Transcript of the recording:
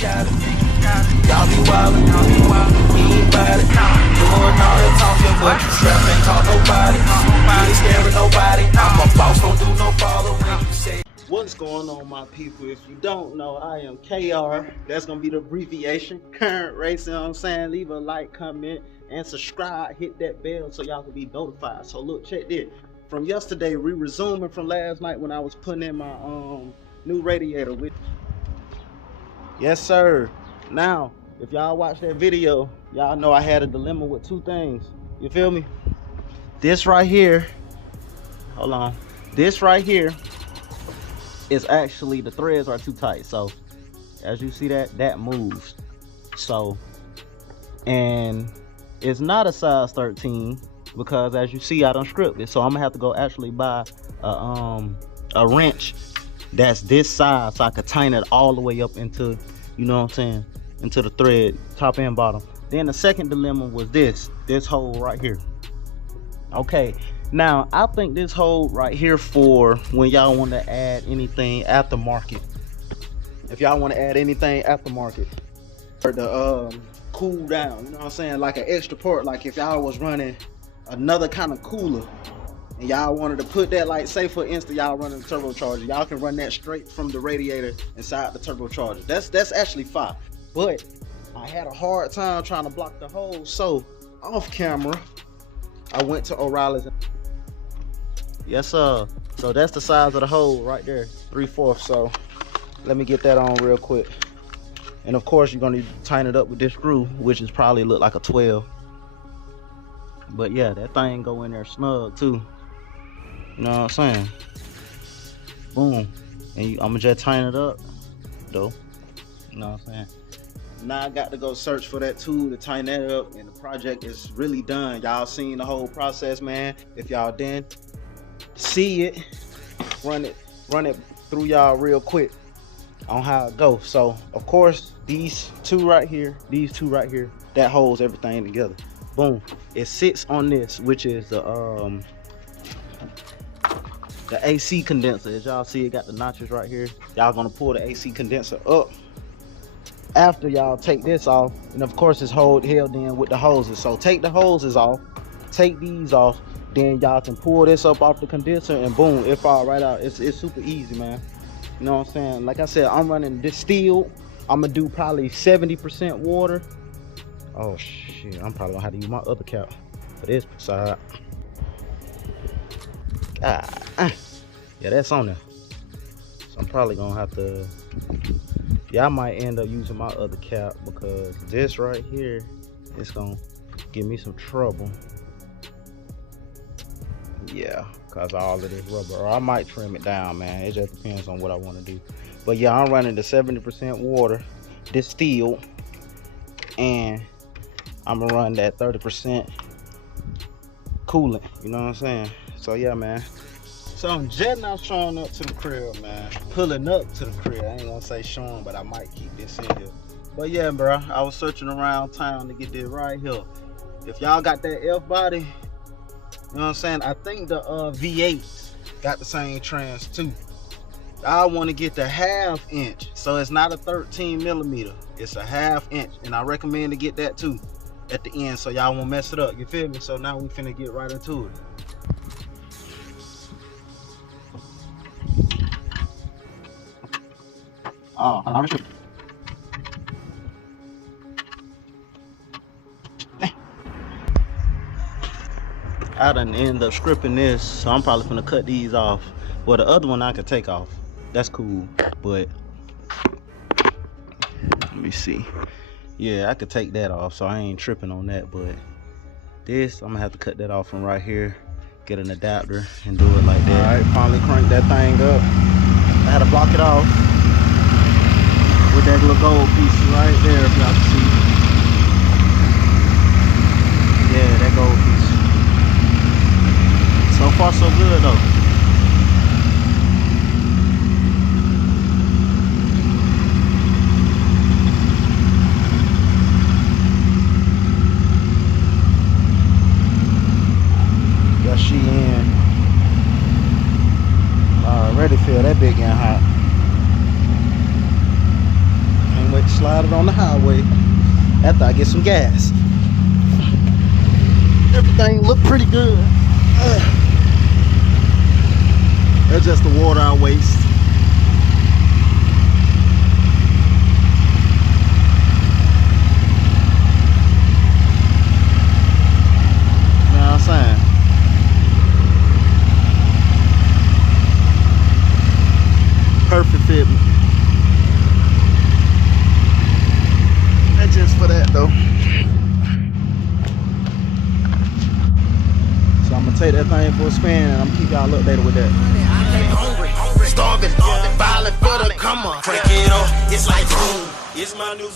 got it. Y'all be wildin', he ain't bout it. Doing all that talking, but you strap ain't talk nobody. You ain't scared of nobody. I'm a boss, don't do no follow when you say. What's going on, my people? If you don't know, I am KR. That's gonna be the abbreviation, Current Racing. You know what I'm saying? Leave a like, comment, and subscribe. Hit that bell so y'all can be notified. So look, check this. From yesterday, we resuming from last night when I was putting in my new radiator with. Yes, sir. Now, if y'all watch that video, y'all know I had a dilemma with two things. You feel me? This right here, hold on. This right here is actually, the threads are too tight. So as you see that moves. So, and it's not a size 13 because as you see, I done stripped it. So I'm gonna have to go actually buy a wrench that's this size so I could tighten it all the way up into, you know what I'm saying, into the thread, top and bottom. Then the second dilemma was this hole right here. Okay, now I think this hole right here for when y'all want to add anything aftermarket. If y'all want to add anything aftermarket for the cool down, you know what I'm saying, like an extra port, like if y'all was running another kind of cooler and y'all wanted to put that, like say for instance y'all running a turbocharger, y'all can run that straight from the radiator inside the turbocharger. That's actually fine. But I had a hard time trying to block the hole, so off camera I went to O'Reilly's. Yes sir. So that's the size of the hole right there, 3/4. So let me get that on real quick. And of course you're gonna need to tighten it up with this screw, which is probably look like a 12. But yeah, that thing go in there snug too. You know what I'm saying? Boom. And I'ma just tighten it up though. You know what I'm saying? Now I got to go search for that tool to tighten that up, and the project is really done. Y'all seen the whole process, man. If y'all didn't see it, run it through y'all real quick on how it goes. So of course these two right here, that holds everything together. Boom. It sits on this, which is the AC condenser. As y'all see, it got the notches right here. Y'all gonna pull the AC condenser up after y'all take this off, and of course it's held in with the hoses. So take the hoses off, take these off, then y'all can pull this up off the condenser and boom, it fall right out. It's super easy, man. You know what I'm saying? Like I said, I'm running distilled. I'm gonna do probably 70% water. Oh shit, I'm probably gonna have to use my other cap for this side. God, yeah, that's on there. So I'm probably gonna have to, yeah, I might end up using my other cap because this right here is gonna give me some trouble. Yeah, because all of this rubber. Or I might trim it down, man. It just depends on what I want to do. But yeah, I'm running the 70% water distilled, and I'm gonna run that 30% coolant. You know what I'm saying? So yeah, man. So I'm just now showing up to the crib, man. Pulling up to the crib. I ain't gonna say showing, but I might keep this in here. But yeah, bro, I was searching around town to get this right here. If y'all got that F-body, you know what I'm saying? I think the V8 got the same trans too. I want to get the 1/2 inch. So it's not a 13 millimeter. It's a 1/2 inch. And I recommend to get that too at the end so y'all won't mess it up. You feel me? So now we finna get right into it. Oh, I'm sure. I done end up stripping this, so I'm probably gonna cut these off. Well, the other one I could take off. That's cool, but let me see. Yeah, I could take that off, so I ain't tripping on that. But this, I'm gonna have to cut that off from right here, get an adapter, and do it like that. All right, finally crank that thing up. I had to block it off with that little gold piece right there, if y'all can see. Yeah, that gold piece. So far so good though. Yeah, she in. Already feel that big getting hot. Can't wait to slide it on the highway after I get some gas. Everything look pretty good. That's just the water I waste. You know what I'm saying? Perfect fit. That's just for that though. So I'm gonna take that thing for a spin and I'm gonna keep y'all updated with that. Starving, violent for the come on. Crank it up, it's like boom. It's my new